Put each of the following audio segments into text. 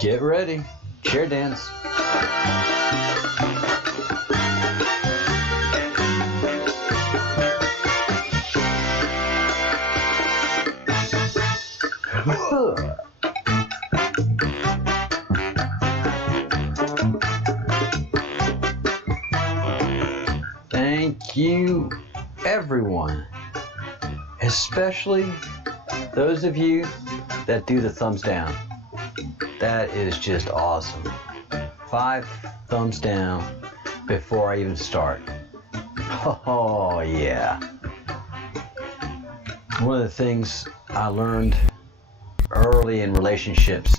Get ready. Chair dance. Thank you, everyone, especially those of you that do the thumbs down. That is just awesome. 5 thumbs down before I even start. Oh, yeah. One of the things I learned early in relationships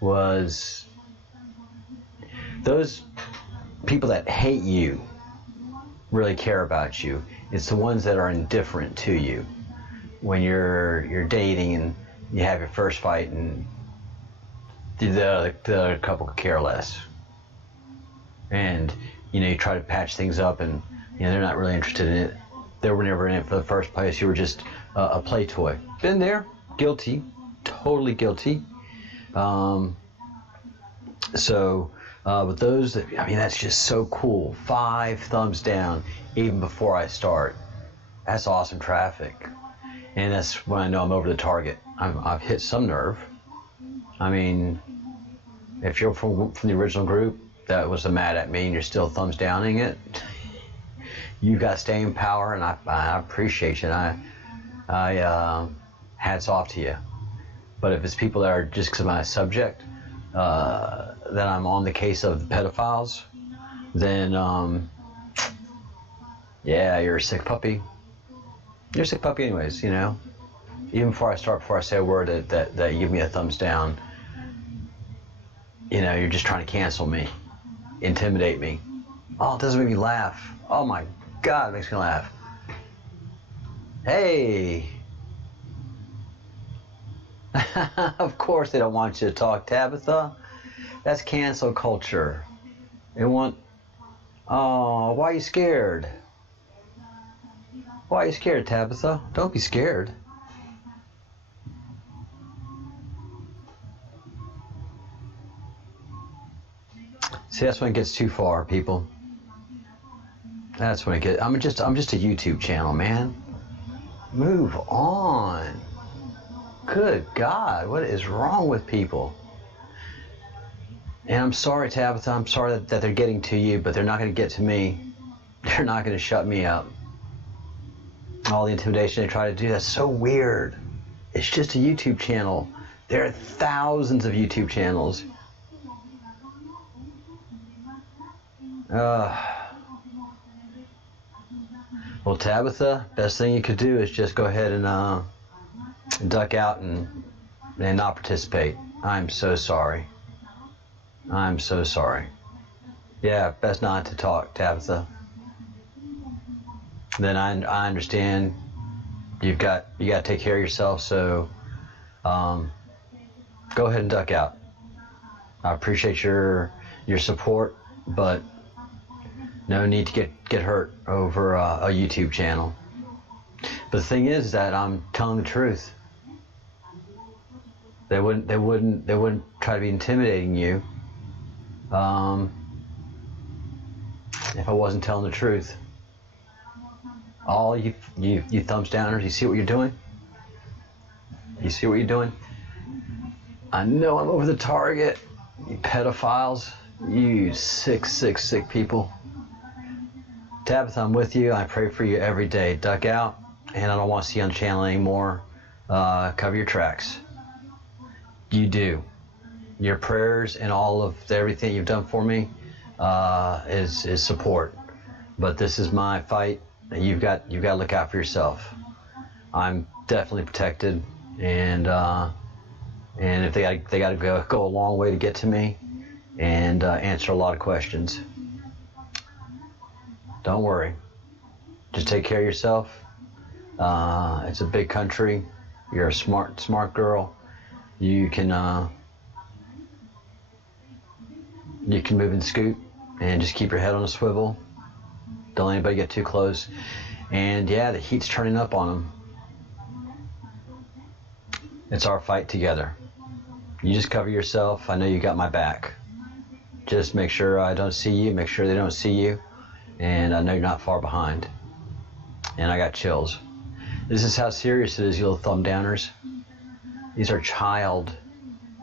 was those people that hate you really care about you. It's the ones that are indifferent to you. When you're dating and you have your first fight and the other couple could care less. And, you try to patch things up and, they're not really interested in it. They were never in it for the first place. You were just a play toy. Been there. Guilty. Totally guilty. But those that, that's just so cool. 5 thumbs down even before I start. That's awesome traffic. And that's when I know I'm over the target. I've hit some nerve. If you're from the original group that was mad at me and you're still thumbs downing it, you got staying power, and I appreciate you. And I hats off to you. But if it's people that are just because of my subject, that I'm on the case of the pedophiles, then yeah, you're a sick puppy. You're a sick puppy anyways, Even before I say a word that you give me a thumbs down, you're just trying to cancel me, intimidate me. Oh, it doesn't make me laugh. Oh my God, it makes me laugh. Hey. Of course they don't want you to talk, Tabitha. That's cancel culture. They want, oh, why are you scared? Why are you scared, Tabitha? Don't be scared. See, that's when it gets too far, people. That's when it gets. I'm just a YouTube channel, man. Move on. Good God, what is wrong with people? And I'm sorry, Tabitha. I'm sorry that they're getting to you, but they're not going to get to me. They're not going to shut me up. All the intimidation they try to do, that's so weird. It's just a YouTube channel. There are thousands of YouTube channels. Well, Tabitha, best thing you could do is just go ahead and duck out and not participate. I'm so sorry. I'm so sorry. Yeah, best not to talk, Tabitha. Then I understand you got to take care of yourself, so go ahead and duck out. I appreciate your support, but no need to get hurt over a YouTube channel. But the thing is that I'm telling the truth. They wouldn't try to be intimidating you if I wasn't telling the truth. All you thumbs downers, you see what you're doing? You see what you're doing? I know I'm over the target. You pedophiles. You sick people. Tabitha, I'm with you. I pray for you every day. Duck out, and I don't want to see you on the channel anymore. Cover your tracks. You do. Your prayers and all of everything you've done for me is support. But this is my fight. You've got to look out for yourself. I'm definitely protected, and if they got to go a long way to get to me and answer a lot of questions. Don't worry. Just take care of yourself. It's a big country. You're a smart girl. You can move and scoot and just keep your head on a swivel. Don't let anybody get too close. And yeah, the heat's turning up on them. It's our fight together. You just cover yourself. I know you got my back. Just make sure I don't see you. Make sure they don't see you. And I know you're not far behind. And I got chills. This is how serious it is, you little thumb downers. These are child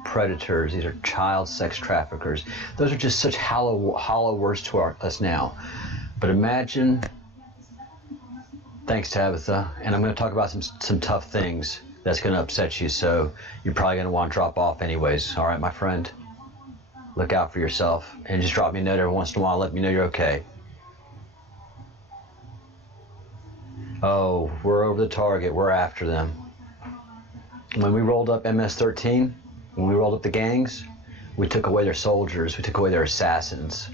predators. These are child sex traffickers. Those are just such hollow words to us now. But imagine, thanks Tabitha, and I'm going to talk about some tough things that's going to upset you, so you're probably going to want to drop off anyways. All right, my friend? Look out for yourself, and just drop me a note every once in a while. Let me know you're okay. Oh, we're over the target. We're after them. When we rolled up MS-13, when we rolled up the gangs, we took away their soldiers. We took away their assassins.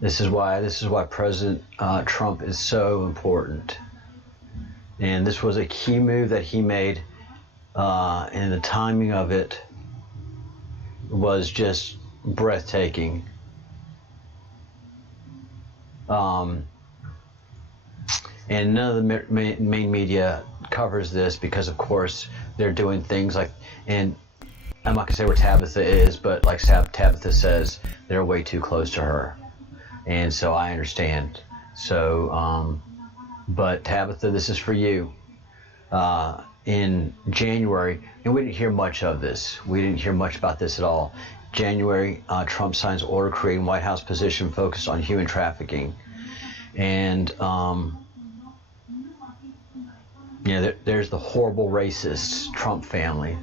This is why President Trump is so important. And this was a key move that he made, and the timing of it was just breathtaking. And none of the main media covers this because, of course, they're doing things like, and I'm not going to say where Tabitha is, but like Tabitha says, they're way too close to her. And so I understand. So, but Tabitha, this is for you. In January, and we didn't hear much of this. We didn't hear much about this at all. January, Trump signs order creating White House position focused on human trafficking. And, there's the horrible racist Trump family.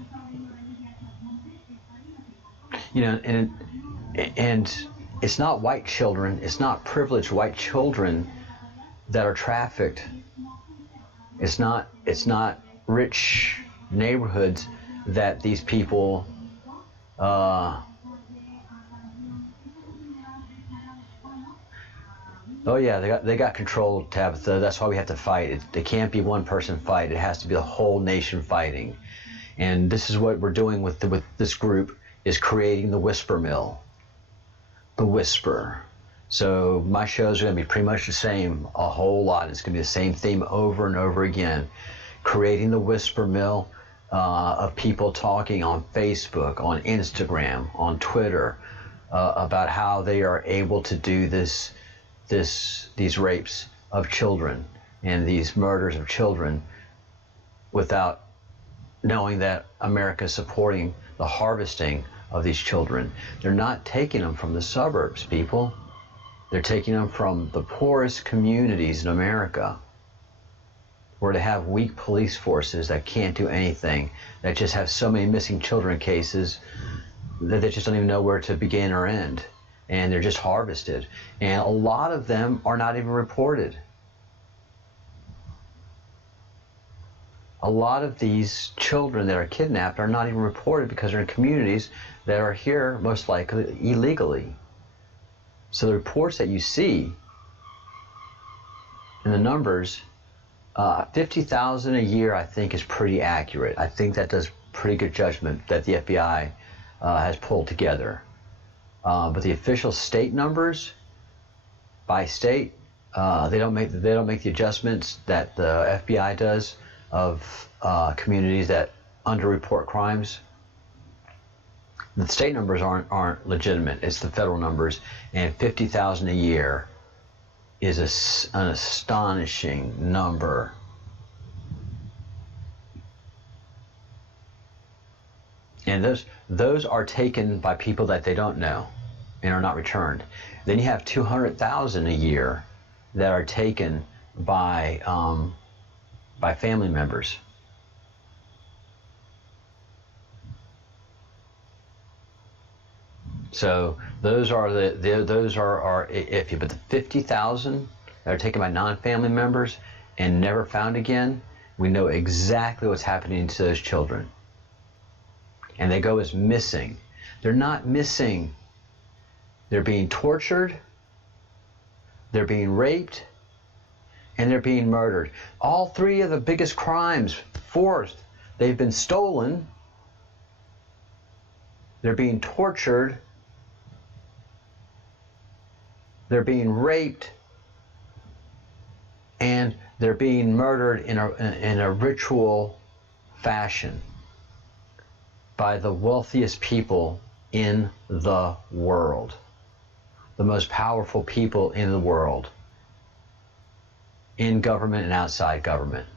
And it's not white children, it's not privileged white children that are trafficked. It's not rich neighborhoods that these people oh yeah, they got control, Tabitha. That's why we have to fight. It can't be one person fight. It has to be the whole nation fighting. And this is what we're doing with this group, is creating the whisper mill. The whisper. So my shows are going to be pretty much the same, a whole lot. It's going to be the same theme over and over again. Creating the whisper mill of people talking on Facebook, on Instagram, on Twitter, about how they are able to do these rapes of children and these murders of children without knowing that America is supporting the harvesting of these children. They're not taking them from the suburbs, people. They're taking them from the poorest communities in America, where they have weak police forces that can't do anything, that just have so many missing children cases that they just don't even know where to begin or end. And they're just harvested. And a lot of them are not even reported. A lot of these children that are kidnapped are not even reported because they're in communities that are here most likely illegally. So the reports that you see and the numbers, 50,000 a year I think is pretty accurate. I think that does pretty good judgment that the FBI has pulled together. But the official state numbers by state, they don't make the adjustments that the FBI does of communities that underreport crimes. The state numbers aren't legitimate. It's the federal numbers, and 50,000 a year is an astonishing number. And those are taken by people that they don't know and are not returned. Then you have 200,000 a year that are taken by family members. So those are iffy. But the 50,000 that are taken by non-family members and never found again, we know exactly what's happening to those children. And they go as missing. They're not missing. They're being tortured, they're being raped, and they're being murdered. All three of the biggest crimes. Fourth, they've been stolen, they're being tortured, they're being raped, and they're being murdered in a ritual fashion. by the wealthiest people in the world, the most powerful people in the world, in government and outside government.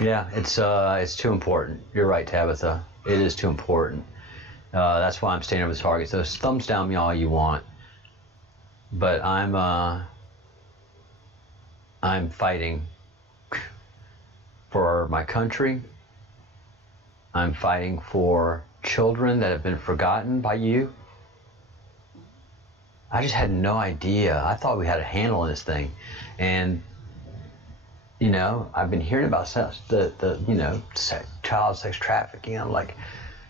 Yeah, it's too important. You're right, Tabitha. It is too important. That's why I'm staying over the target. So thumbs down me all you want, but I'm fighting for my country. I'm fighting for children that have been forgotten by you. I just had no idea. I thought we had a handle on this thing, and you know, I've been hearing about child sex trafficking. I'm like,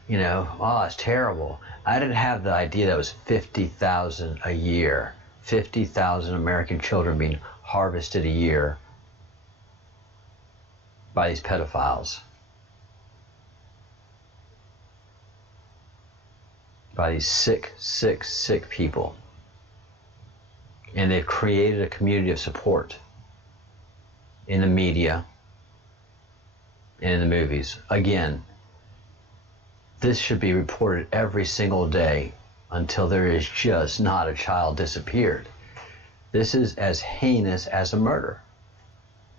you know, oh, it's terrible. I didn't have the idea that it was 50,000 a year, 50,000 American children being harvested a year by these pedophiles, by these sick people. And they've created a community of support in the media and in the movies. Again, this should be reported every single day until there is just not a child disappeared. This is as heinous as a murder.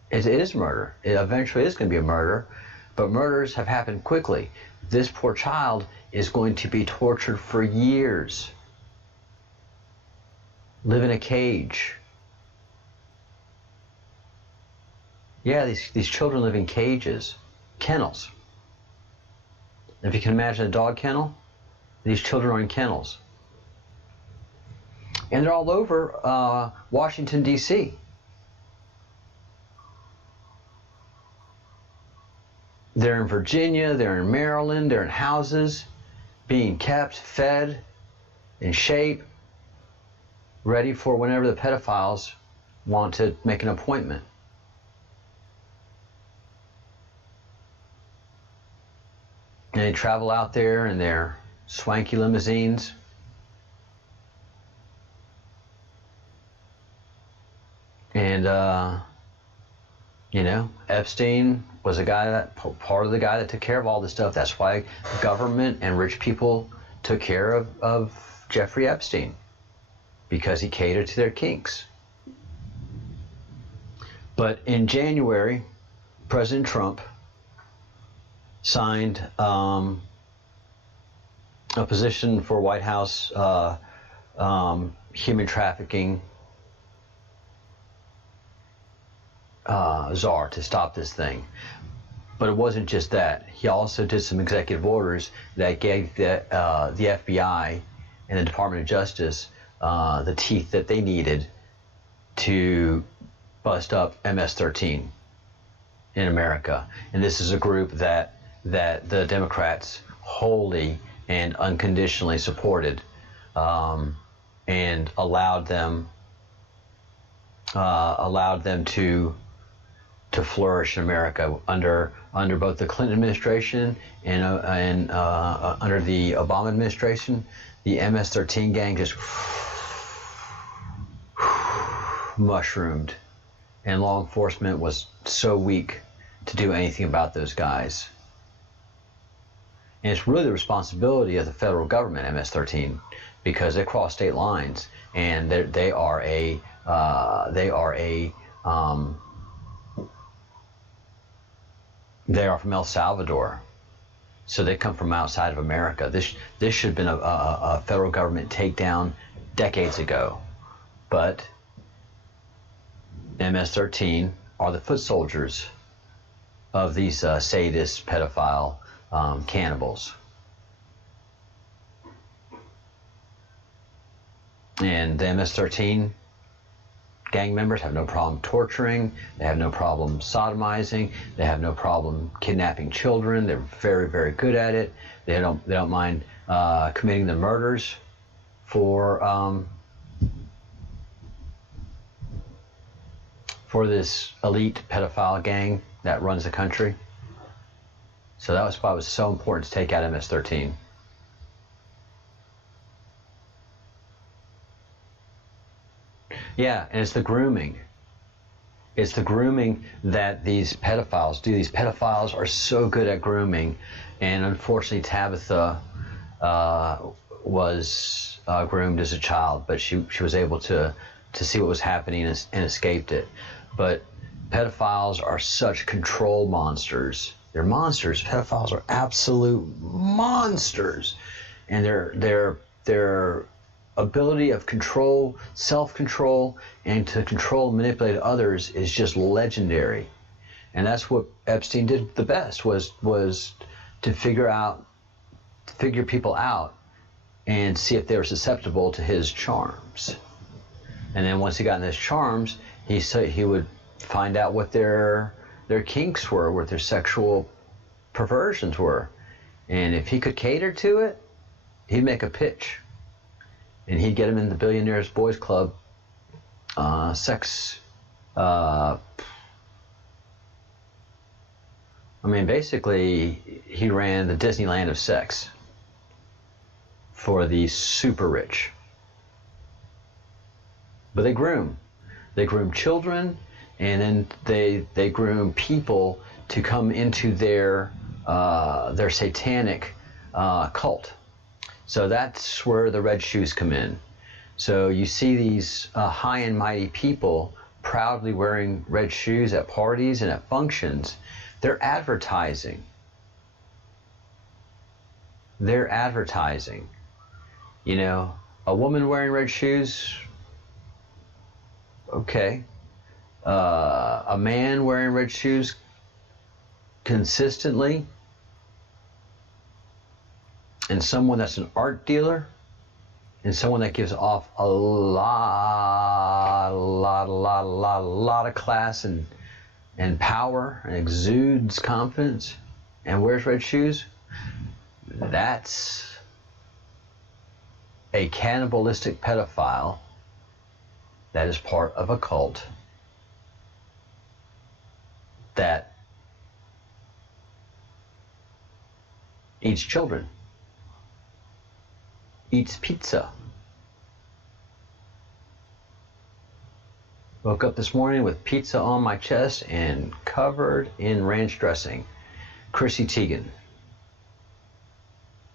It is murder. It eventually is going to be a murder, but murders have happened quickly. This poor child is going to be tortured for years. Live in a cage. Yeah, these children live in cages, kennels. If you can imagine a dog kennel, these children are in kennels. And they're all over Washington, D.C. They're in Virginia, they're in Maryland, they're in houses, being kept, fed, in shape, ready for whenever the pedophiles want to make an appointment. And they travel out there in their swanky limousines. And, you know, Epstein was part of the guy that took care of all this stuff. That's why government and rich people took care of Jeffrey Epstein, because he catered to their kinks. But in January, President Trump signed a position for White House human trafficking czar to stop this thing. But it wasn't just that. He also did some executive orders that gave the FBI and the Department of Justice the teeth that they needed to bust up MS-13 in America. And this is a group that the Democrats wholly and unconditionally supported, and allowed them to flourish in America under both the Clinton administration and under the Obama administration. The MS-13 gang just mushroomed, and law enforcement was so weak to do anything about those guys. And it's really the responsibility of the federal government, MS-13, because they cross state lines, and they are from El Salvador, so they come from outside of America. This should have been a federal government takedown decades ago, but MS-13 are the foot soldiers of these sadists, pedophile, cannibals. And the MS-13 gang members have no problem torturing, they have no problem sodomizing, they have no problem kidnapping children. They're very, very good at it. They don't mind committing the murders for this elite pedophile gang that runs the country. So that was why it was so important to take out MS-13. Yeah, and it's the grooming. It's the grooming that these pedophiles do. These pedophiles are so good at grooming, and unfortunately Tabitha was groomed as a child, but she was able to see what was happening and escaped it. But pedophiles are such control monsters. They're monsters. Pedophiles are absolute monsters, and their ability of control, self-control, and to control and manipulate others is just legendary. And that's what Epstein did the best, was to figure people out and see if they were susceptible to his charms. And then once he got in his charms, he would find out what their kinks were, what their sexual perversions were. And if he could cater to it, he'd make a pitch. And he'd get him in the Billionaires Boys Club sex. Basically, he ran the Disneyland of sex for the super rich. But they groom children, and then they groom people to come into their satanic cult. So that's where the red shoes come in. So you see these high and mighty people proudly wearing red shoes at parties and at functions. They're advertising. They're advertising. You know, a woman wearing red shoes, okay. A man wearing red shoes consistently, and someone that's an art dealer, and someone that gives off a lot of class and power and exudes confidence and wears red shoes, that's a cannibalistic pedophile that is part of a cult that eats children, eats pizza. Woke up this morning with pizza on my chest and covered in ranch dressing. Chrissy Teigen.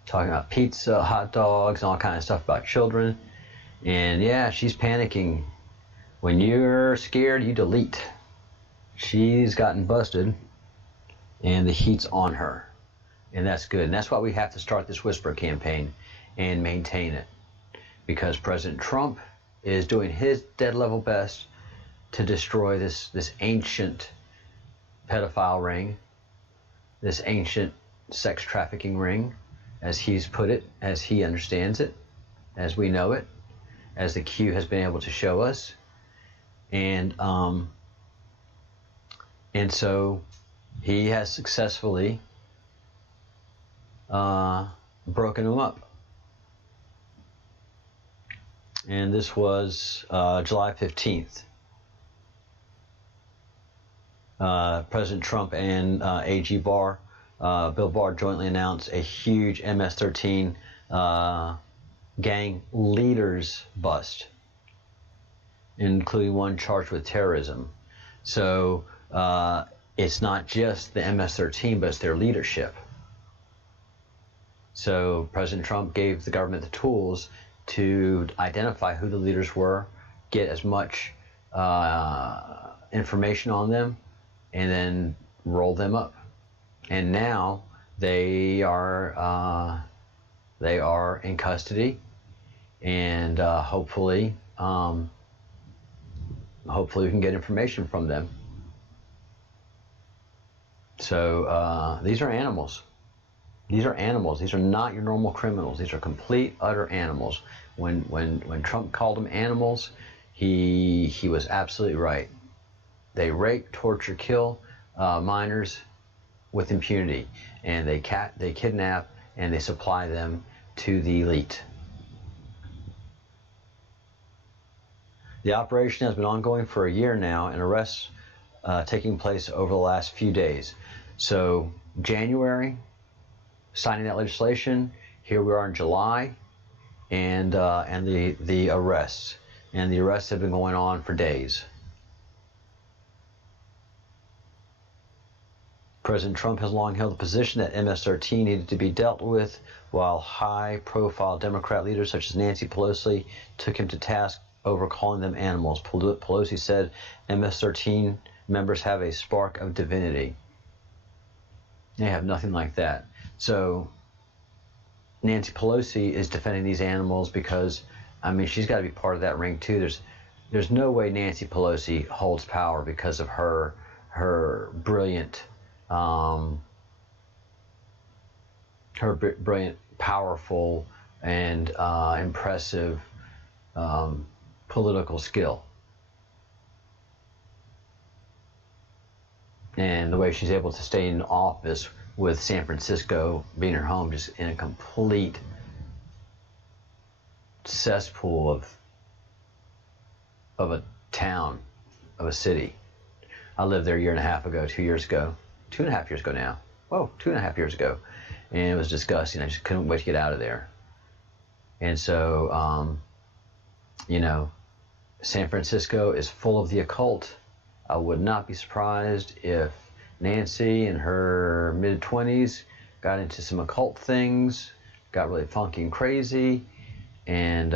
Talking about pizza, hot dogs, and all kinds of stuff about children. And yeah, she's panicking. When you're scared, you delete. She's gotten busted, and the heat's on her. And that's good. And that's why we have to start this whisper campaign and maintain it. Because President Trump is doing his dead level best to destroy this ancient pedophile ring, this ancient sex trafficking ring, as he's put it, as he understands it, as we know it, as the Q has been able to show us. And so he has successfully broken them up. And this was July 15th. President Trump and AG Barr, Bill Barr, jointly announced a huge MS-13 gang leaders bust, including one charged with terrorism. So it's not just the MS-13, but it's their leadership. So President Trump gave the government the tools to identify who the leaders were, get as much information on them, and then roll them up. And now they are in custody, and hopefully we can get information from them. So these are animals. These are animals. These are not your normal criminals. These are complete, utter animals. When Trump called them animals, he was absolutely right. They rape, torture, kill minors with impunity, and they kidnap and they supply them to the elite. The operation has been ongoing for a year now, and arrests taking place over the last few days. So January, signing that legislation. Here we are in July, and the arrests. and the arrests have been going on for days. President Trump has long held the position that MS-13 needed to be dealt with, while high-profile Democrat leaders such as Nancy Pelosi took him to task over calling them animals. Pelosi said MS-13 members have a spark of divinity. They have nothing like that. So Nancy Pelosi is defending these animals because, I mean, she's got to be part of that ring too. There's no way Nancy Pelosi holds power because of her brilliant, powerful, and impressive political skill. And the way she's able to stay in office with San Francisco being her home, just in a complete cesspool of a town, of a city. I lived there a year and a half ago, 2 years ago, 2.5 years ago now. Whoa, 2.5 years ago. And it was disgusting. I just couldn't wait to get out of there. And so, you know, San Francisco is full of the occult. I would not be surprised if Nancy in her mid-20s got into some occult things, got really funky and crazy, and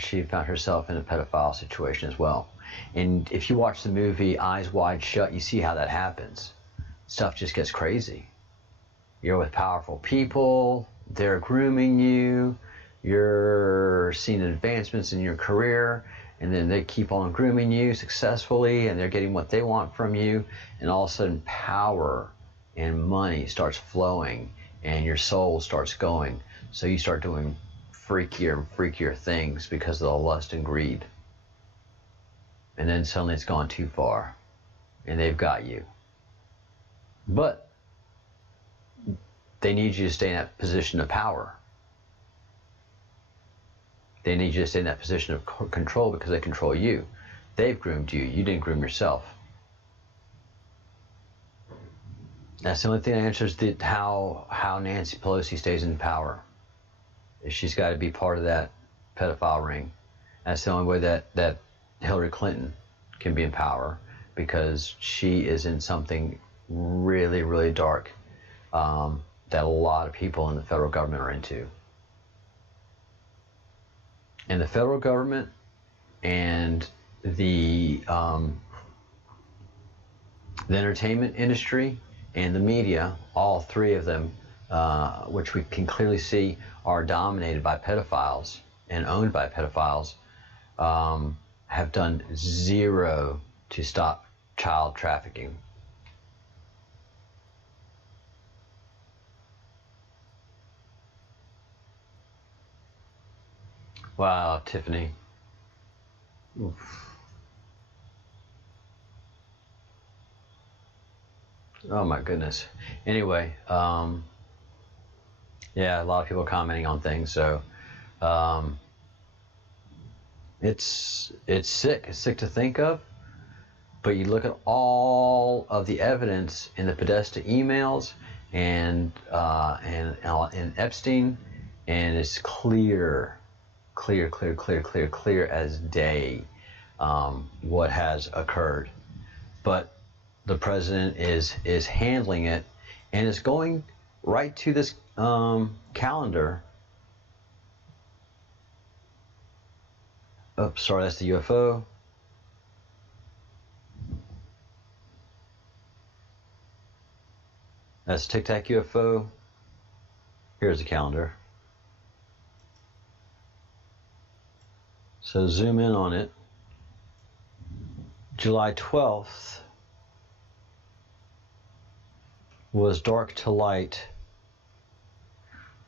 she found herself in a pedophile situation as well. And if you watch the movie Eyes Wide Shut, you see how that happens. Stuff just gets crazy. You're with powerful people, they're grooming you, you're seeing advancements in your career, and then they keep on grooming you successfully, and they're getting what they want from you, and all of a sudden power and money starts flowing, and your soul starts going. So you start doing freakier and freakier things because of the lust and greed. And then suddenly it's gone too far, and they've got you. But they need you to stay in that position of power. They need you to stay in that position of control because they control you. They've groomed you. You didn't groom yourself. That's the only thing that answers how Nancy Pelosi stays in power. She's got to be part of that pedophile ring. That's the only way that Hillary Clinton can be in power, because she is in something really, really dark that a lot of people in the federal government are into. And the federal government and the entertainment industry and the media, all three of them, which we can clearly see are dominated by pedophiles and owned by pedophiles, have done zero to stop child trafficking. Wow, Tiffany. Oof. Oh my goodness. Anyway, yeah, a lot of people commenting on things, so it's sick. It's sick to think of. But you look at all of the evidence in the Podesta emails and Epstein, and it's clear as day what has occurred. But the president is handling it, and it's going right to this calendar. Oh, sorry, that's the UFO. That's Tic Tac UFO. Here's the calendar. So zoom in on it. July 12th was dark to light.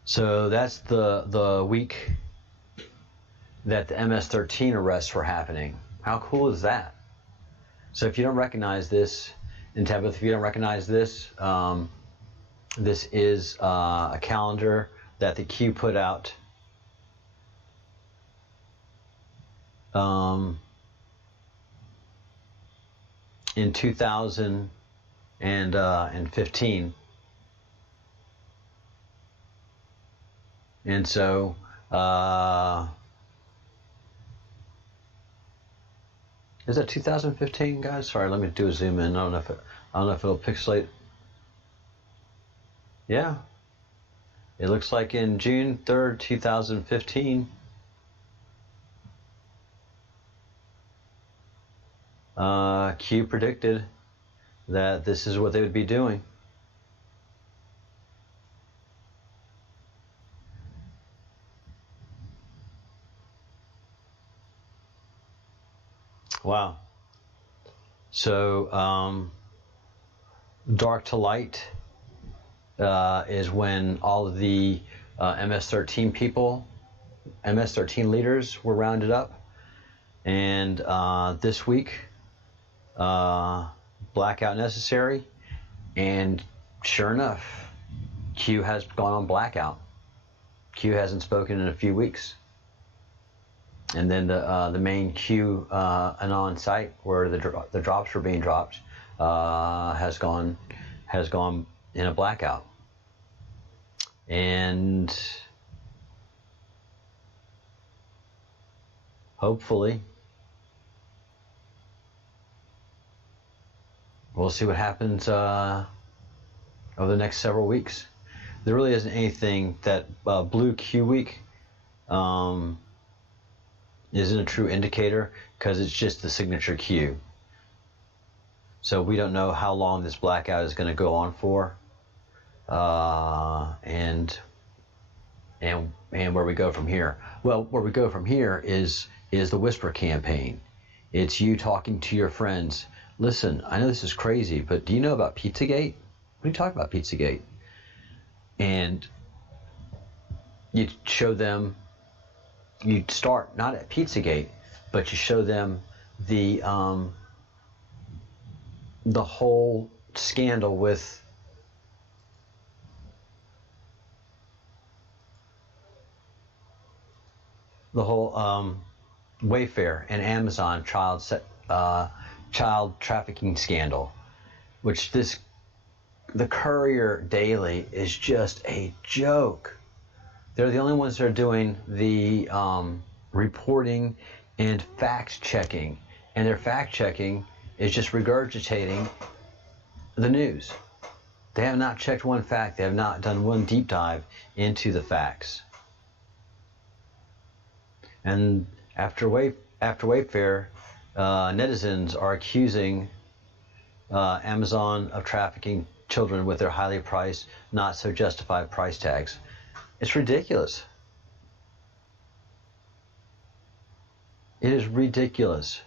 So that's the week that the MS-13 arrests were happening. How cool is that? So if you don't recognize this, in Tabitha, if you don't recognize this, this is a calendar that the Q put out in 2015, and so Is that 2015, guys? Sorry, let me do a zoom in. I don't know if it'll pixelate. Yeah. It looks like in June 3rd, 2015, Q predicted that this is what they would be doing. Wow. So, dark to light is when all of the MS-13 people, MS-13 leaders were rounded up. And this week, blackout necessary. And sure enough, Q has gone on blackout. Q hasn't spoken in a few weeks. And then the main Q Anon site where the drops were being dropped has gone in a blackout. And hopefully we'll see what happens over the next several weeks. There really isn't anything that Blue Q Week isn't a true indicator because it's just the signature Q. So we don't know how long this blackout is going to go on for, and where we go from here. Well, where we go from here is the whisper campaign. It's you talking to your friends. Listen, I know this is crazy, but do you know about Pizzagate? What are you talking about, Pizzagate? And you show them. You start not at Pizzagate, but you show them the whole scandal with the whole WAYFAIR and Amazon child trafficking scandal, which the Courier Daily is just a joke. They're the only ones that are doing the reporting and fact checking, and their fact checking is just regurgitating the news. They have not checked one fact. They have not done one deep dive into the facts. And after Wayfair, netizens are accusing Amazon of trafficking children with their highly priced, not so justified price tags. It's ridiculous. It is ridiculous.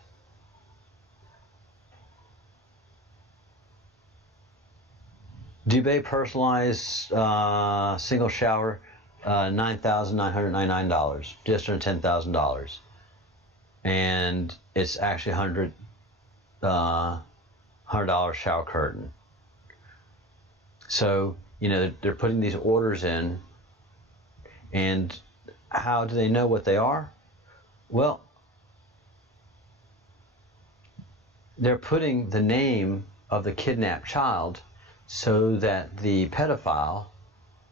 Dubé personalized single shower, $9,999, just under $10,000, and it's actually $100 shower curtain. So they're putting these orders in, and how do they know what they are? Well, they're putting the name of the kidnapped child so that the pedophile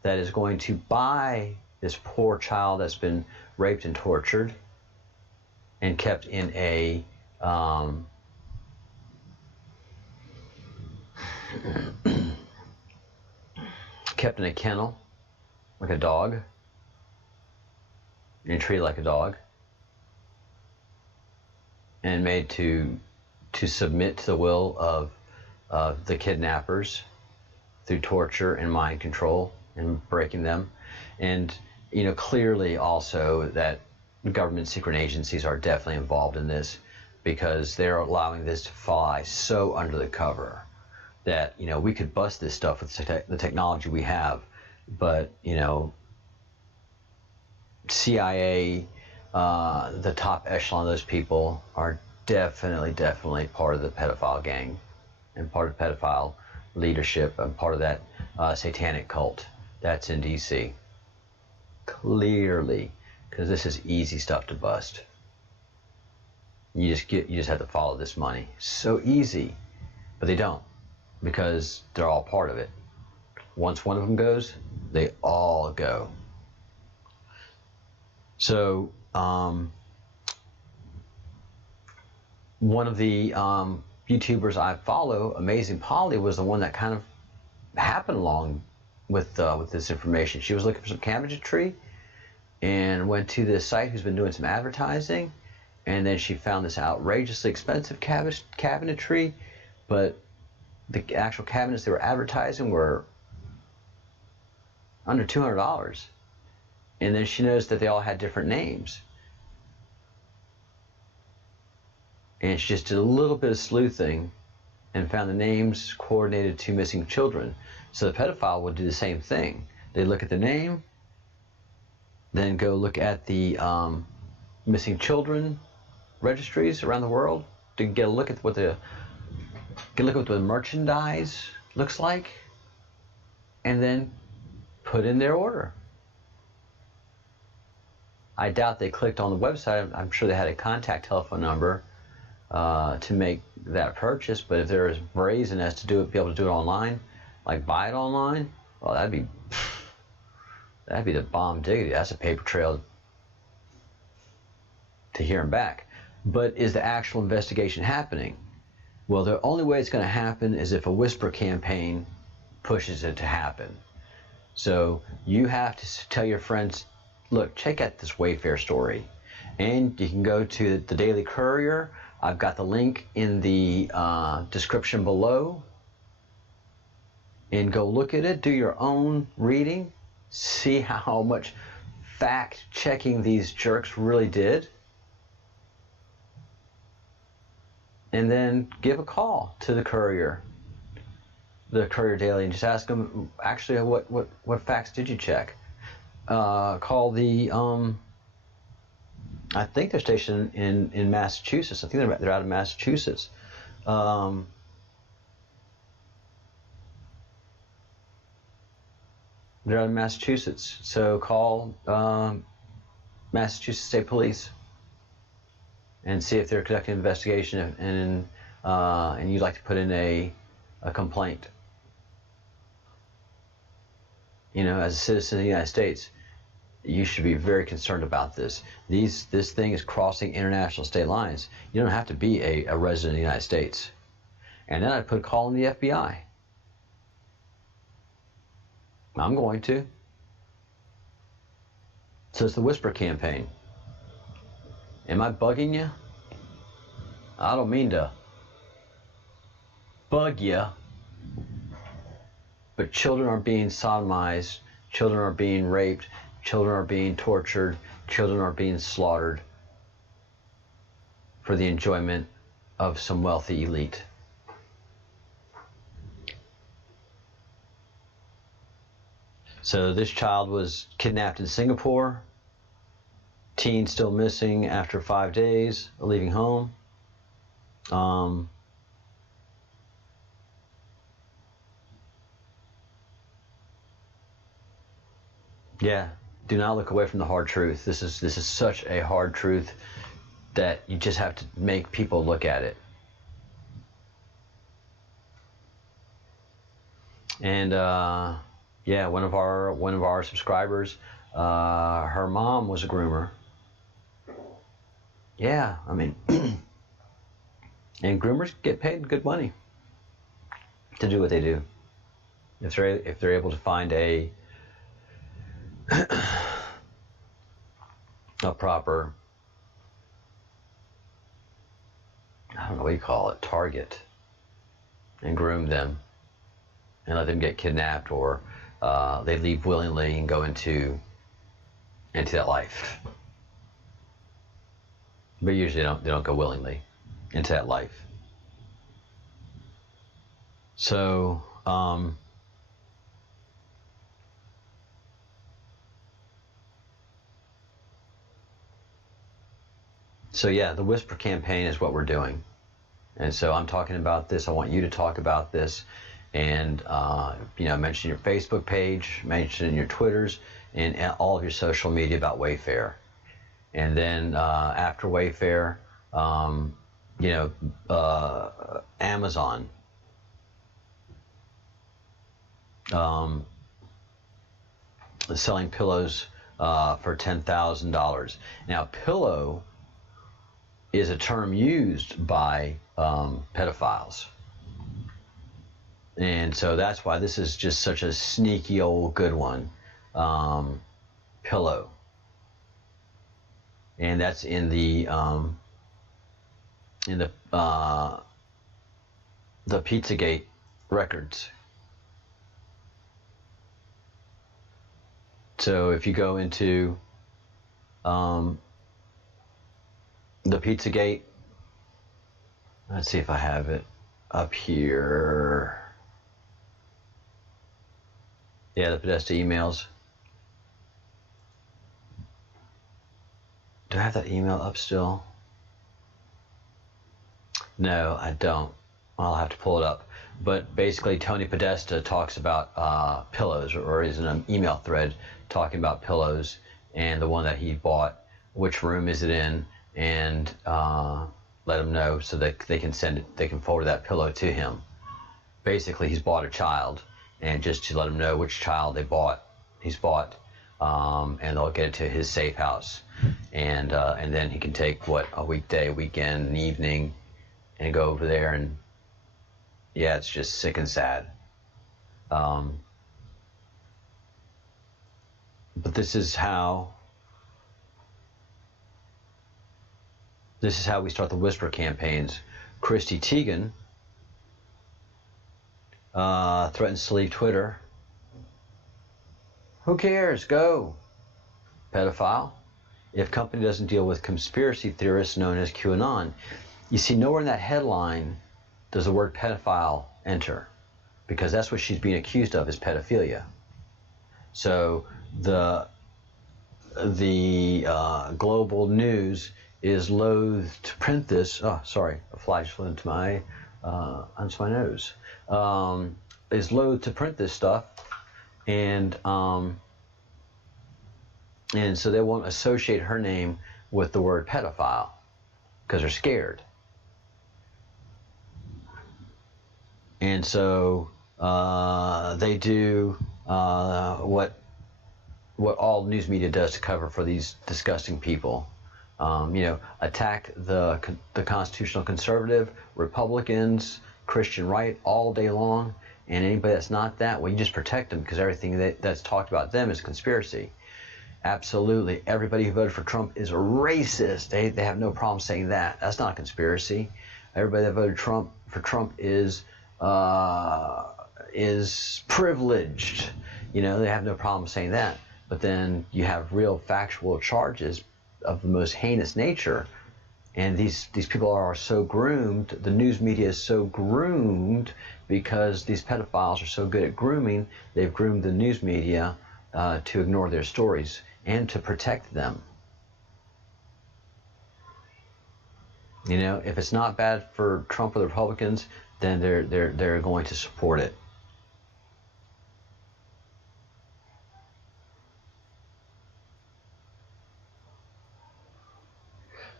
that is going to buy this poor child that's been raped and tortured and kept in a kennel like a dog and treated like a dog and made to submit to the will of the kidnappers through torture and mind control and breaking them. And clearly also that government secret agencies are definitely involved in this, because they're allowing this to fly so under the cover that we could bust this stuff with the technology we have, but CIA, the top echelon of those people are definitely part of the pedophile gang and part of pedophile leadership and part of that satanic cult that's in DC. Clearly, because this is easy stuff to bust. You just have to follow this money. So easy, but they don't, because they're all part of it. Once one of them goes, they all go. So one of the YouTubers I follow, Amazing Polly, was the one that kind of happened along with this information. She was looking for some cabinetry and went to this site who's been doing some advertising, and then she found this outrageously expensive cabinetry, but the actual cabinets they were advertising were under $200. And then she noticed that they all had different names. And she just did a little bit of sleuthing and found the names coordinated to missing children. So the pedophile would do the same thing. They'd look at the name, then go look at the missing children registries around the world to get a look at what the merchandise looks like, and then put in their order. I doubt they clicked on the website. I'm sure they had a contact telephone number to make that purchase, but if they're as brazen as to be able to do it online, like buy it online, well, that'd be the bomb diggity. That's a paper trail to here and back. But is the actual investigation happening? Well, the only way it's going to happen is if a whisper campaign pushes it to happen. So you have to tell your friends, look, check out this WAYFAIR story. And you can go to the Daily Courier. I've got the link in the description below. And go look at it, do your own reading, see how much fact checking these jerks really did. And then give a call to the Courier Daily, and just ask them, actually, what facts did you check? Call the, I think they're stationed in Massachusetts. I think they're out of Massachusetts. They're out of Massachusetts. So call Massachusetts State Police and see if they're conducting an investigation, and you'd like to put in a complaint. You know, as a citizen of the United States, you should be very concerned about this. This thing is crossing international state lines. You don't have to be a resident of the United States. And then I'd put a call in the FBI. I'm going to. So it's the whisper campaign. Am I bugging you? I don't mean to bug you, but children are being sodomized, children are being raped, children are being tortured, children are being slaughtered for the enjoyment of some wealthy elite. So this child was kidnapped in Singapore. Teen still missing after 5 days of leaving home. Yeah, do not look away from the hard truth. This is such a hard truth that you just have to make people look at it. And yeah, one of our subscribers, her mom was a groomer. Yeah, I mean, and groomers get paid good money to do what they do. If they're able to find a proper, I don't know what you call it, target, and groom them and let them get kidnapped, or they leave willingly and go into that life. But usually they don't go willingly into that life. So so yeah, the whisper campaign is what we're doing. And so I'm talking about this. I want you to talk about this, and mention your Facebook page, mention your Twitters, and all of your social media about WAYFAIR. And then after WAYFAIR, Amazon, selling pillows for $10,000. Now, pillow is a term used by pedophiles. And so that's why this is just such a sneaky old good one. Pillow. And that's in the Pizzagate records. So if you go into the Pizzagate, let's see if I have it up here. Yeah, the Podesta emails. Do I have that email up still? No, I don't. I'll have to pull it up. But basically, Tony Podesta talks about pillows, or is in an email thread talking about pillows, and the one that he bought, which room is it in, and let him know so that they can send it, they can forward that pillow to him. Basically, he's bought a child, and just to let him know which child he's bought, and they'll get it to his safe house, and then he can take a weekday, weekend, an evening, and go over there, and yeah, it's just sick and sad. But this is how we start the whisper campaigns. Christy Teigen threatens to leave Twitter. Who cares? Go. Pedophile. If company doesn't deal with conspiracy theorists known as QAnon. You see, nowhere in that headline does the word pedophile enter, because that's what she's being accused of, is pedophilia. So the global news is loath to print this. Oh, sorry, a fly just flew into my onto my nose. Is loath to print this stuff, and so they won't associate her name with the word pedophile because they're scared. And so they do what all news media does to cover for these disgusting people. Attack the constitutional conservative, Republicans, Christian right all day long, and anybody that's not that, well, you just protect them, because everything that's talked about them is conspiracy. Absolutely, everybody who voted for Trump is a racist. They have no problem saying that. That's not a conspiracy. Everybody that voted for Trump is privileged. They have no problem saying that. But then you have real factual charges of the most heinous nature, and these people are so groomed. The news media is so groomed because these pedophiles are so good at grooming. They've groomed the news media to ignore their stories and to protect them. If it's not bad for Trump or the Republicans, then they're going to support it.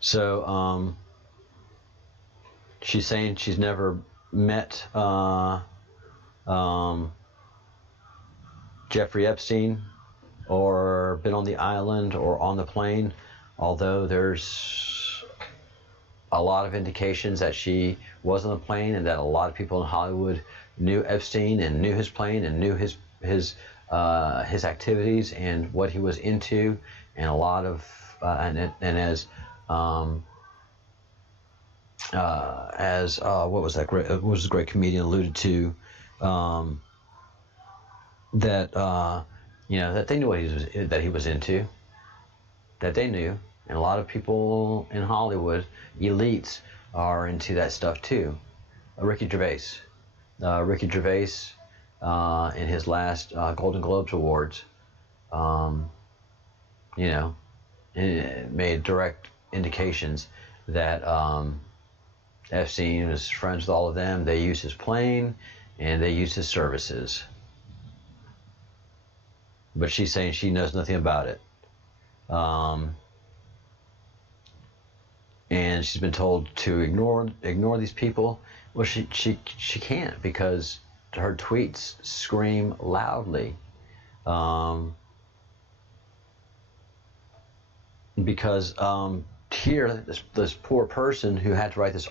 So she's saying she's never met Jeffrey Epstein or been on the island or on the plane, although there's a lot of indications that she was on the plane, and that a lot of people in Hollywood knew Epstein and knew his plane and knew his activities and what he was into, and a lot of as what was that great? What was the great comedian alluded to? That they knew what he was into. That they knew, and a lot of people in Hollywood, elites, are into that stuff too. Ricky Gervais, in his last Golden Globes awards, made direct indications that Epstein was friends with all of them. They used his plane and they used his services. But she's saying she knows nothing about it. And she's been told to ignore these people. Well, she can't, because her tweets scream loudly. Because here, this poor person who had to write this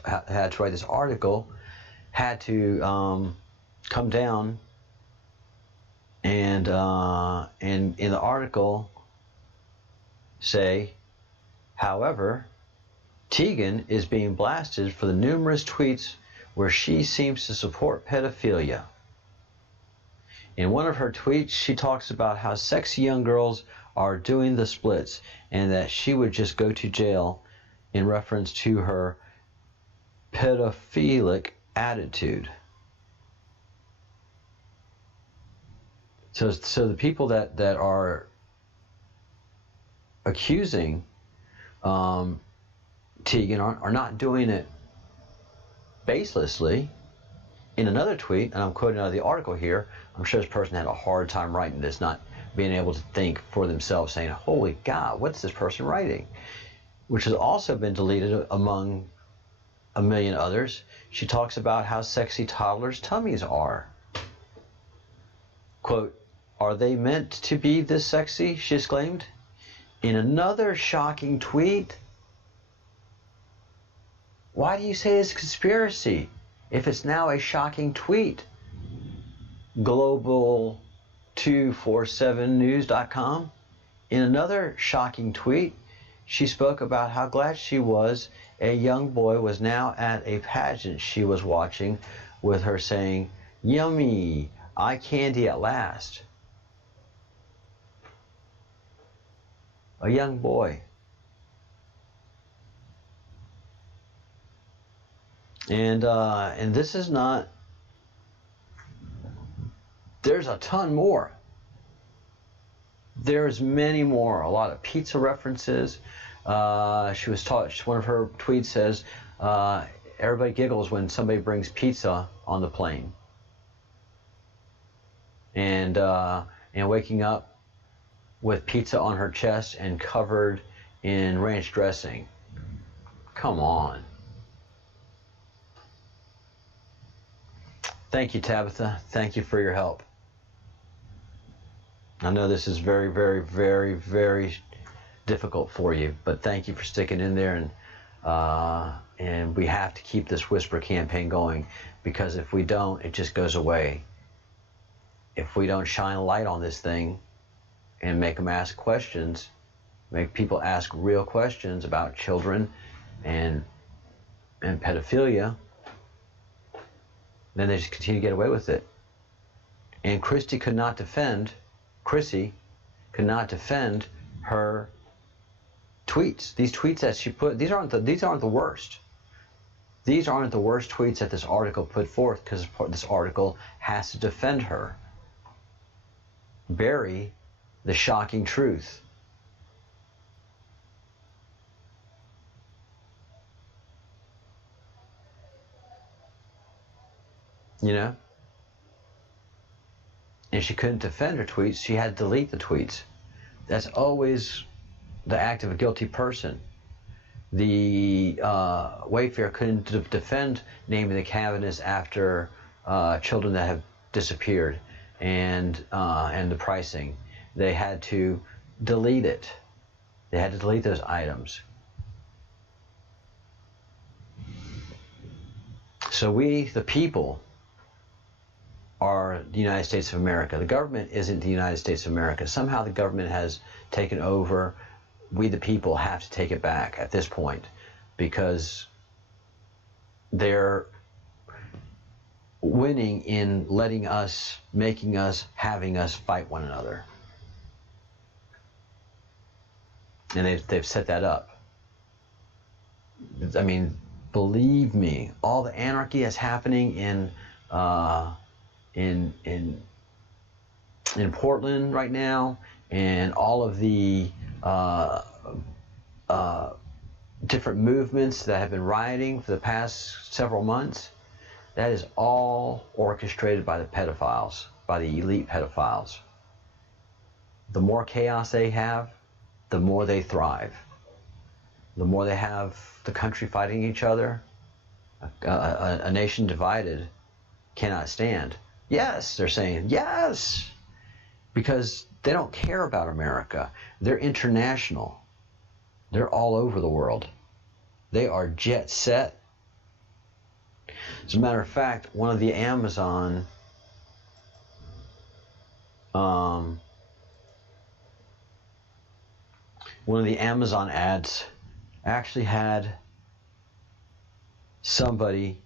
article had to come down and in the article say, however, Tegan is being blasted for the numerous tweets where she seems to support pedophilia. In one of her tweets, she talks about how sexy young girls are doing the splits and that she would just go to jail in reference to her pedophilic attitude. So the people that are accusing Tegan are not doing it baselessly. In another tweet, and I'm quoting out of the article here, I'm sure this person had a hard time writing this, not being able to think for themselves, saying, holy God, what's this person writing? Which has also been deleted among a million others. She talks about how sexy toddlers' tummies are. Quote, are they meant to be this sexy? She exclaimed. In another shocking tweet, why do you say it's a conspiracy if it's now a shocking tweet? Global247news.com. In another shocking tweet, she spoke about how glad she was a young boy was now at a pageant she was watching, with her saying, yummy, eye candy at last. A young boy. And this is not, there's a ton more. There's many more, a lot of pizza references. She was taught, one of her tweets says, everybody giggles when somebody brings pizza on the plane. And waking up with pizza on her chest and covered in ranch dressing. Come on. Thank you, Tabitha. Thank you for your help. I know this is very, very, very, very difficult for you, but thank you for sticking in there, and we have to keep this whisper campaign going, because if we don't, it just goes away. If we don't shine a light on this thing and make them ask questions, make people ask real questions about children and pedophilia, then they just continue to get away with it. And Chrissy could not defend her tweets. These tweets that she put, these aren't the worst. These aren't the worst tweets that this article put forth, because this article has to defend her. Bury the shocking truth. You know? And she couldn't defend her tweets, she had to delete the tweets. That's always the act of a guilty person. The WAYFAIR couldn't defend naming the cabinets after children that have disappeared, and the pricing. They had to delete it. They had to delete those items. So we, the people, are the United States of America. The government isn't the United States of America. Somehow the government has taken over. We, the people, have to take it back at this point, because they're winning in letting us, making us, having us fight one another. And they've set that up. I mean, believe me, all the anarchy that's happening in Portland right now, and all of the different movements that have been rioting for the past several months, that is all orchestrated by the pedophiles, by the elite pedophiles. The more chaos they have, the more they thrive. The more they have the country fighting each other, a nation divided cannot stand. Yes, they're saying, yes, because they don't care about America. They're international. They're all over the world. They are jet set. As a matter of fact, one of the Amazon ads actually had somebody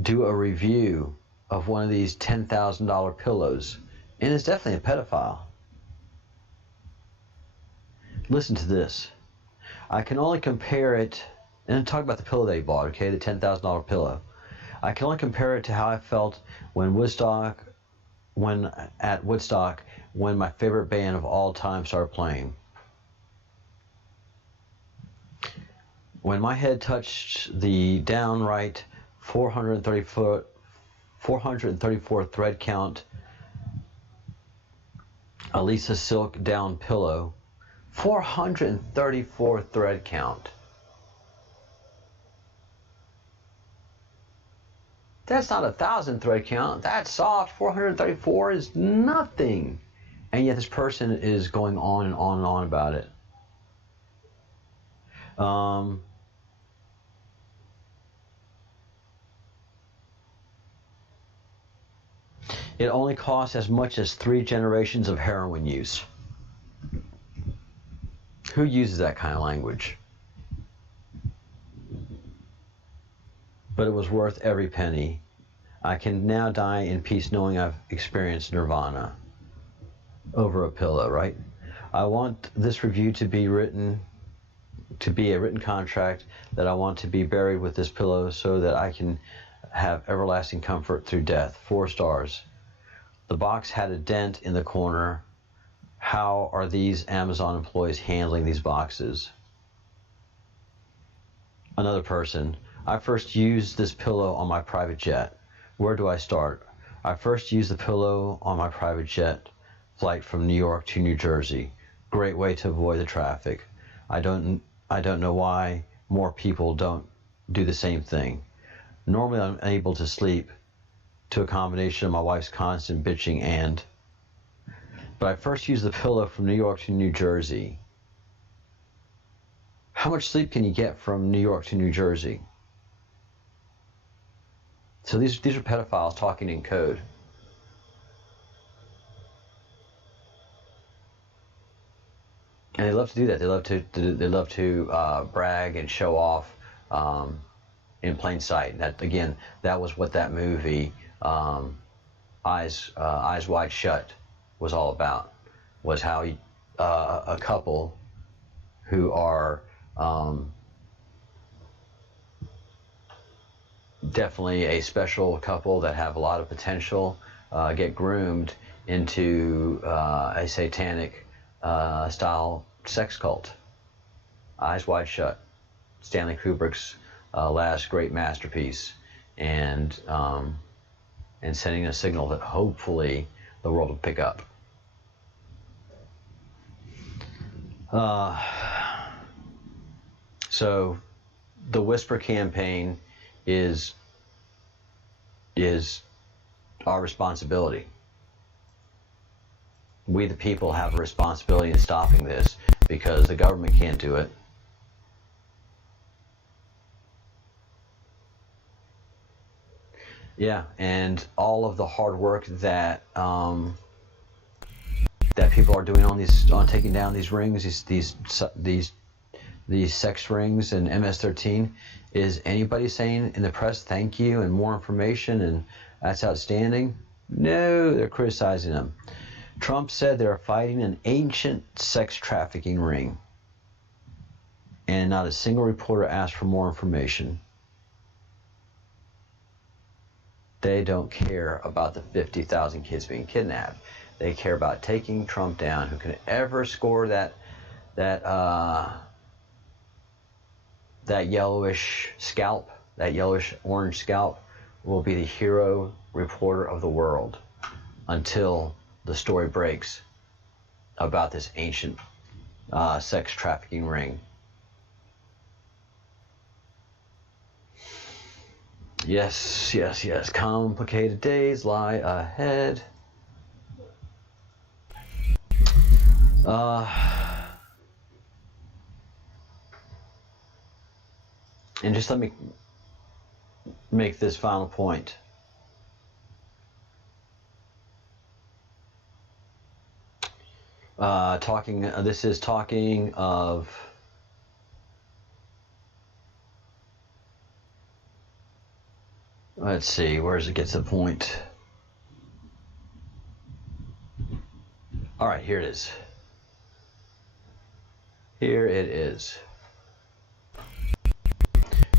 do a review of one of these $10,000 pillows, and it's definitely a pedophile. Listen to this. I can only compare it, and talk about the pillow they bought, okay, the $10,000 pillow. I can only compare it to how I felt at Woodstock, when my favorite band of all time started playing. When my head touched the downright 434 thread count Elisa silk down pillow, 434 thread count. That's not 1,000 thread count. That's soft. 434 is nothing. And yet this person is going on and on and on about it. It only costs as much as 3 generations of heroin use. Who uses that kind of language? But it was worth every penny. I can now die in peace knowing I've experienced nirvana over a pillow, right? I want this review to be a written contract that I want to be buried with this pillow so that I can have everlasting comfort through death. 4 stars. The box had a dent in the corner. How are these Amazon employees handling these boxes? Another person. I first used this pillow on my private jet. Where do I start? I first used the pillow on my private jet flight from New York to New Jersey. Great way to avoid the traffic. I don't know why more people don't do the same thing. Normally I'm unable to sleep to a combination of my wife's constant bitching but I first used the pillow from New York to New Jersey. How much sleep can you get from New York to New Jersey? So these are pedophiles talking in code. And they love to do that. They love to brag and show off in plain sight. That was what that movie Eyes Wide Shut was all about. Was how a couple who are definitely a special couple that have a lot of potential get groomed into a satanic style sex cult. Eyes Wide Shut, Stanley Kubrick's last great masterpiece, and sending a signal that hopefully the world will pick up. So the Whisper campaign is our responsibility. We the people have a responsibility in stopping this because the government can't do it. Yeah, and all of the hard work that that people are doing on taking down these rings, these sex rings and MS-13, is anybody saying in the press thank you and more information and that's outstanding? No, they're criticizing them. Trump said they're fighting an ancient sex trafficking ring, and not a single reporter asked for more information. They don't care about the 50,000 kids being kidnapped. They care about taking Trump down. Who can ever score that yellowish scalp, that yellowish orange scalp, will be the hero reporter of the world until the story breaks about this ancient sex trafficking ring. Yes. Complicated days lie ahead. And just let me make this final point. This is talking of let's see, where does it get to the point? All right, here it is. Here it is.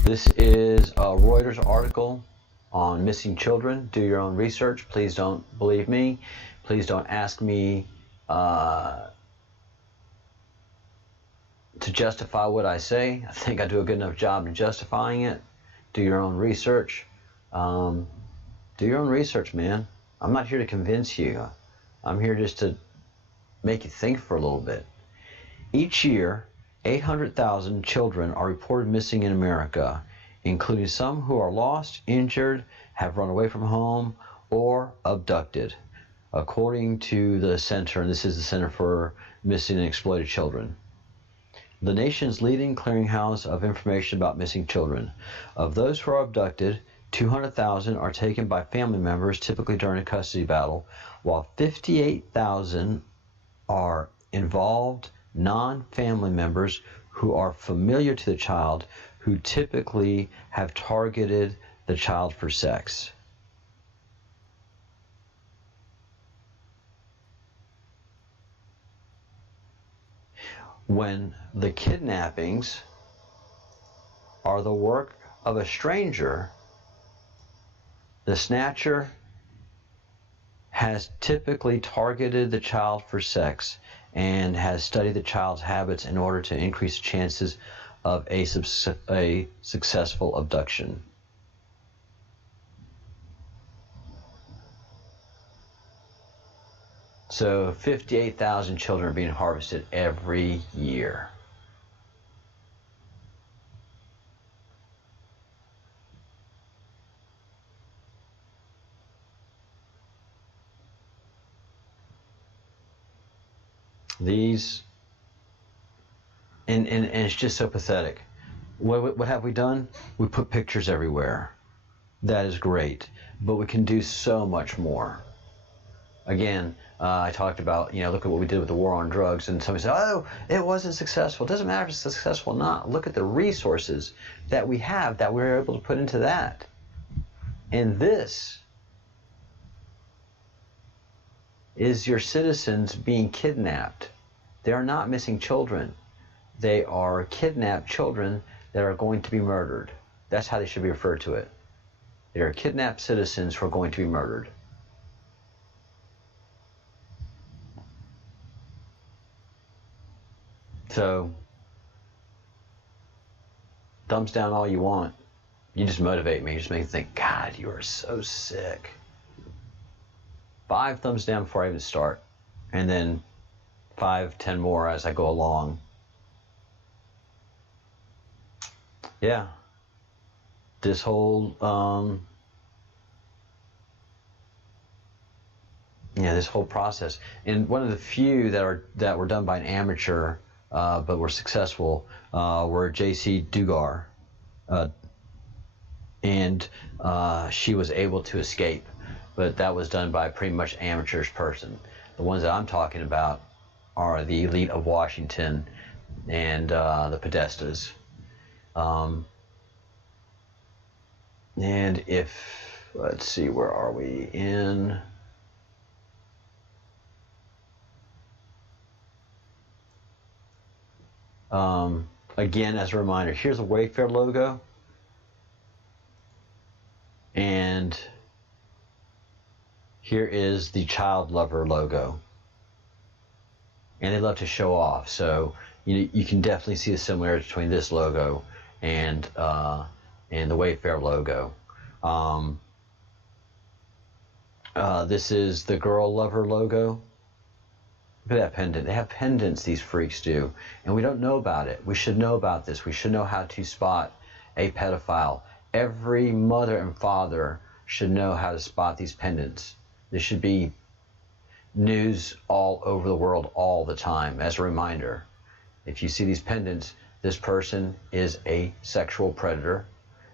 This is a Reuters article on missing children. Do your own research. Please don't believe me. Please don't ask me to justify what I say. I think I do a good enough job in justifying it. Do your own research. Do your own research, man. I'm not here to convince you. I'm here just to make you think for a little bit. Each year, 800,000 children are reported missing in America, including some who are lost, injured, have run away from home, or abducted, according to the center, and this is the Center for Missing and Exploited Children. The nation's leading clearinghouse of information about missing children. Of those who are abducted, 200,000 are taken by family members, typically during a custody battle, while 58,000 are involved non-family members who are familiar to the child, who typically have targeted the child for sex. When the kidnappings are the work of a stranger, the snatcher has typically targeted the child for sex and has studied the child's habits in order to increase the chances of a successful abduction. So 58,000 children are being harvested every year. These, and it's just so pathetic. What have we done? We put pictures everywhere. That is great, but we can do so much more. Again, I talked about, look at what we did with the war on drugs, and somebody said, oh, it wasn't successful. It doesn't matter if it's successful or not. Look at the resources that we have that we're able to put into that. And this is your citizens being kidnapped. They are not missing children. They are kidnapped children that are going to be murdered. That's how they should be referred to it. They are kidnapped citizens who are going to be murdered. So, thumbs down all you want. You just motivate me. You just make me think, God, you are so sick. 5 thumbs down before I even start. And then 5, 10 more as I go along. Yeah. This whole, this whole process. And one of the few that were done by an amateur, but were successful, were J.C. Dugar. And she was able to escape. But that was done by a pretty much amateurish person. The ones that I'm talking about are the elite of Washington and the Podestas. And if, let's see, where are we in? Again, as a reminder, here's a WAYFAIR logo. And here is the Child Lover logo. And they love to show off. So you can definitely see a similarity between this logo and the WAYFAIR logo. This is the Girl Lover logo. Look at that pendant. They have pendants, these freaks do. And we don't know about it. We should know about this. We should know how to spot a pedophile. Every mother and father should know how to spot these pendants. This should be news all over the world all the time. As a reminder, if you see these pendants, this person is a sexual predator,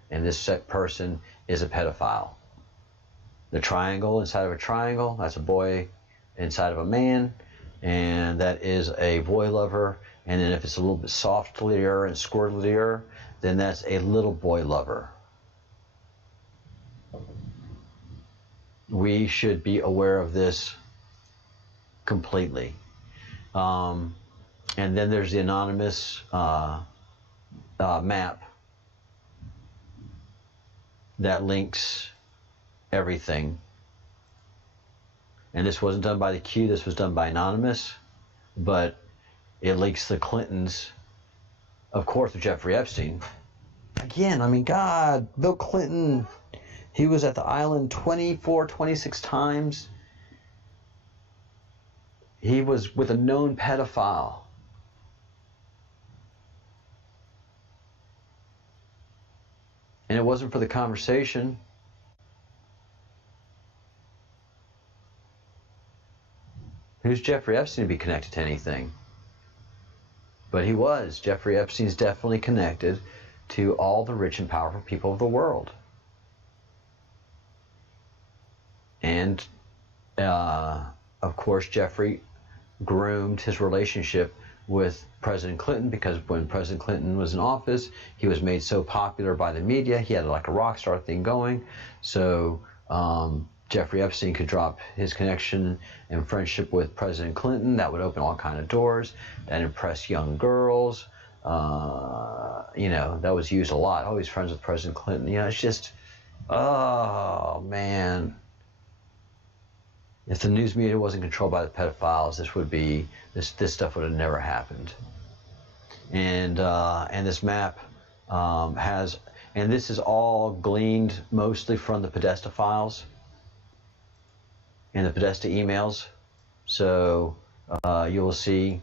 and this person is a pedophile. The triangle inside of a triangle, that's a boy inside of a man, and that is a boy lover. And then if it's a little bit softlier and squirtlier, then that's a little boy lover. We should be aware of this completely. And then there's the anonymous map that links everything. And this wasn't done by the Q, this was done by Anonymous, but it links the Clintons, of course, with Jeffrey Epstein. Again, I mean, God, Bill Clinton, he was at the island 24, 26 times. He was with a known pedophile. And it wasn't for the conversation. Who's Jeffrey Epstein to be connected to anything? But he was. Jeffrey Epstein's definitely connected to all the rich and powerful people of the world. And, of course, Jeffrey groomed his relationship with President Clinton, because when President Clinton was in office, he was made so popular by the media. He had like a rock star thing going. So Jeffrey Epstein could drop his connection and friendship with President Clinton. That would open all kinds of doors that impress young girls. You know, that was used a lot. Always friends with President Clinton. You know, it's just, oh man. If the news media wasn't controlled by the pedophiles, this stuff would have never happened. And this map has, and this is all gleaned mostly from the Podesta files and the Podesta emails. So you'll see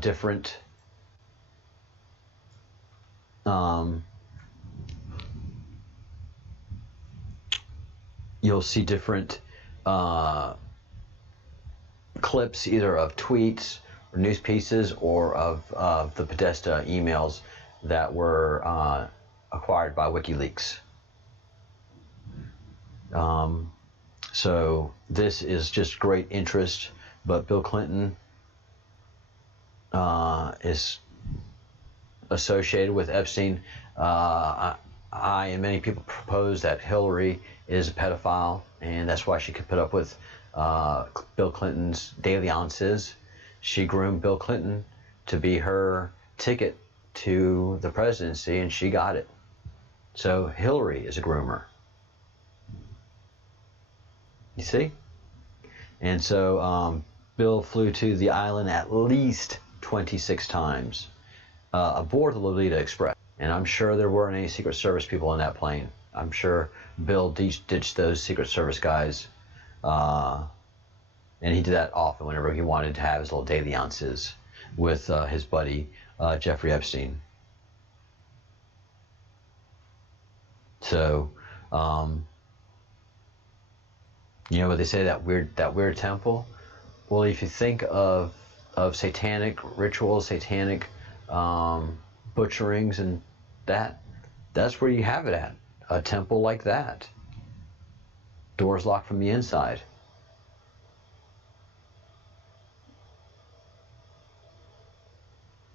different clips, either of tweets or news pieces, or of the Podesta emails that were acquired by WikiLeaks. So this is just great interest, but Bill Clinton is associated with Epstein. I and many people propose that Hillary is a pedophile, and that's why she could put up with Bill Clinton's dalliances. She groomed Bill Clinton to be her ticket to the presidency, and she got it. So Hillary is a groomer. You see? And so Bill flew to the island at least 26 times aboard the Lolita Express. And I'm sure there weren't any Secret Service people on that plane. I'm sure Bill ditched those Secret Service guys. And he did that often whenever he wanted to have his little dalliances with his buddy Jeffrey Epstein. So, you know what they say, that weird temple? Well, if you think of satanic rituals, satanic butcherings, and that's where you have it at. A temple like that. Doors locked from the inside.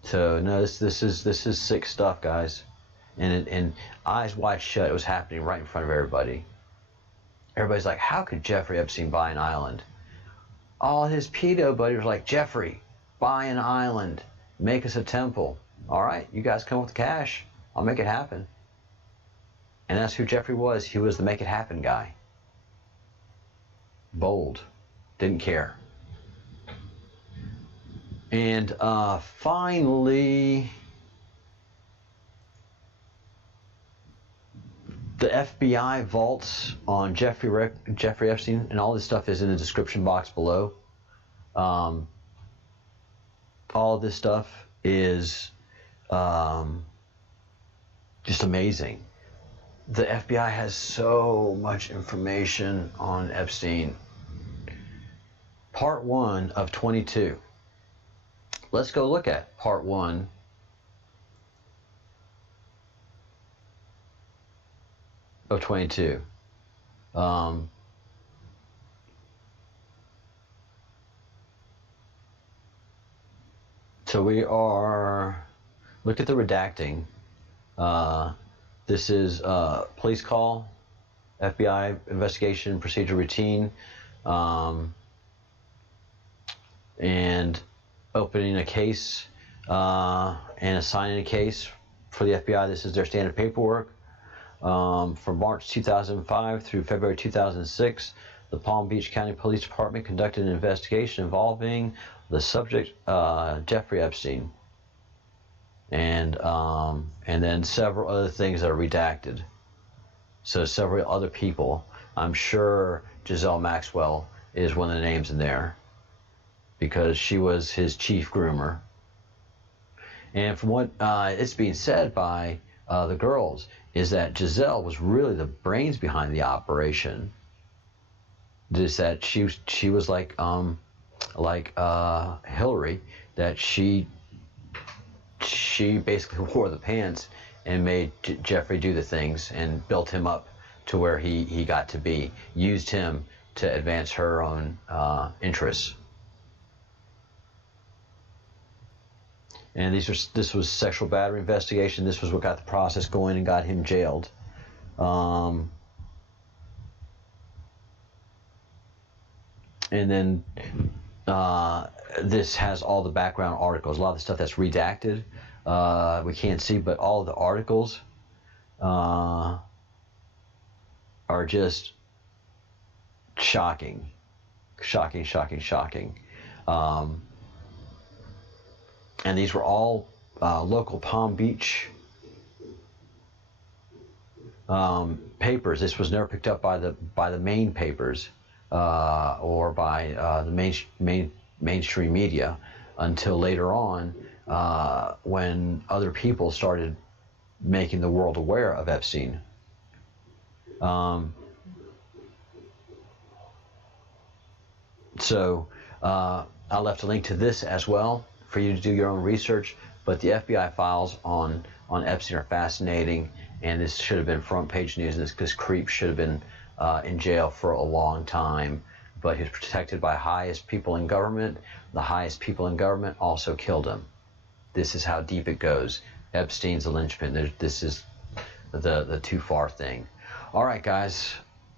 So no, this is sick stuff, guys. And eyes wide shut, it was happening right in front of everybody. Everybody's like, how could Jeffrey Epstein buy an island? All his pedo buddies were like, Jeffrey, buy an island, make us a temple. All right, you guys come with the cash, I'll make it happen. And that's who Jeffrey was. He was the make it happen guy. Bold, didn't care. And finally, the FBI vaults on Jeffrey Epstein, and all this stuff is in the description box below. All of this stuff is just amazing. The FBI has so much information on Epstein. Part 1 of 22. let's go look at part 1 of 22. So we are, look at the redacting. This is police call, FBI investigation procedure routine, and opening a case and assigning a case for the FBI. This is their standard paperwork. From March 2005 through February 2006, the Palm Beach County Police Department conducted an investigation involving the subject, Jeffrey Epstein, and then several other things that are redacted. So several other people. I'm sure Giselle Maxwell is one of the names in there, because she was his chief groomer. And from what it's being said by the girls, is that Giselle was really the brains behind the operation. Just that she was like Hillary, that she basically wore the pants and made Jeffrey do the things and built him up to where he got to be, used him to advance her own interests. And this was sexual battery investigation. This was what got the process going and got him jailed. And then this has all the background articles. A lot of the stuff that's redacted, we can't see, but all of the articles are just shocking. And these were all local Palm Beach papers. This was never picked up by the main papers or by the mainstream media until later on, when other people started making the world aware of Epstein. So I left a link to this as well for you to do your own research, but the FBI files on Epstein are fascinating, and this should have been front page news. This creep should have been in jail for a long time, but he was protected by highest people in government. The highest people in government also killed him. This is how deep it goes. Epstein's a linchpin. This is the too far thing. All right, guys,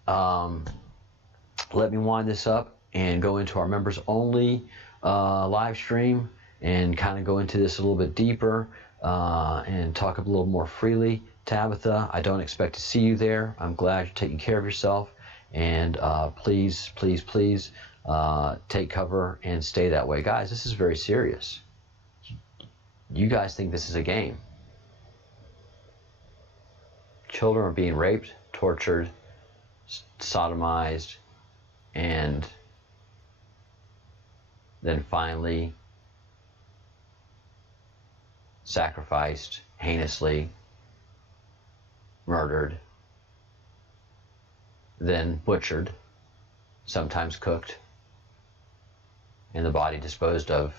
let me wind this up and go into our members only live stream and kind of go into this a little bit deeper and talk a little more freely. Tabitha, I don't expect to see you there. I'm glad you're taking care of yourself, and please take cover and stay that way. Guys, this is very serious. You guys think this is a game. Children are being raped, tortured, sodomized, and then finally sacrificed, heinously murdered, then butchered, sometimes cooked, and the body disposed of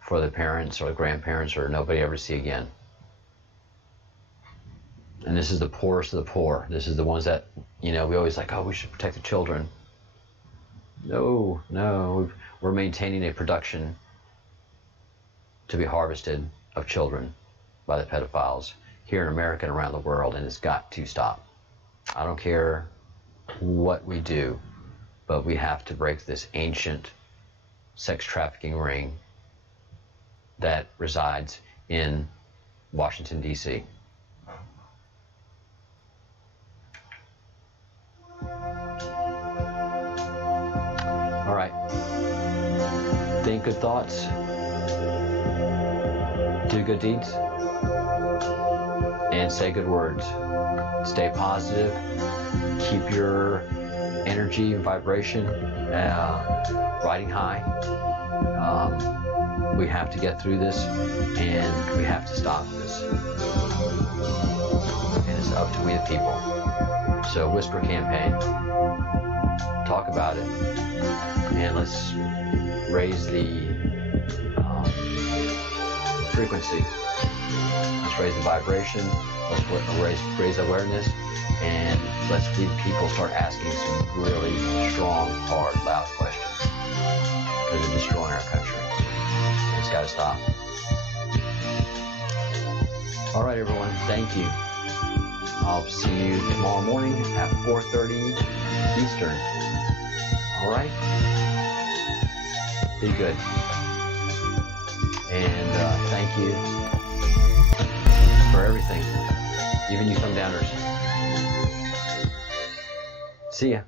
for the parents or the grandparents or nobody ever to see again. And this is the poorest of the poor. This is the ones that, we always like, oh, we should protect the children. No, we're maintaining a production to be harvested of children by the pedophiles here in America and around the world, and it's got to stop. I don't care what we do, but we have to break this ancient sex trafficking ring that resides in Washington, D.C. All right. Think good thoughts. Do good deeds. And say good words. Stay positive. Keep your energy and vibration riding high. We have to get through this, and we have to stop this. And it's up to we the people. So whisper campaign. Talk about it. And let's raise the frequency. Let's raise the vibration. Let's raise awareness, and let's see people start asking some really strong, hard, loud questions, because they're destroying our country. It's got to stop. All right, everyone. Thank you. I'll see you tomorrow morning at 4:30 Eastern. All right? Be good. And thank you for everything, even you thumb downers. See ya.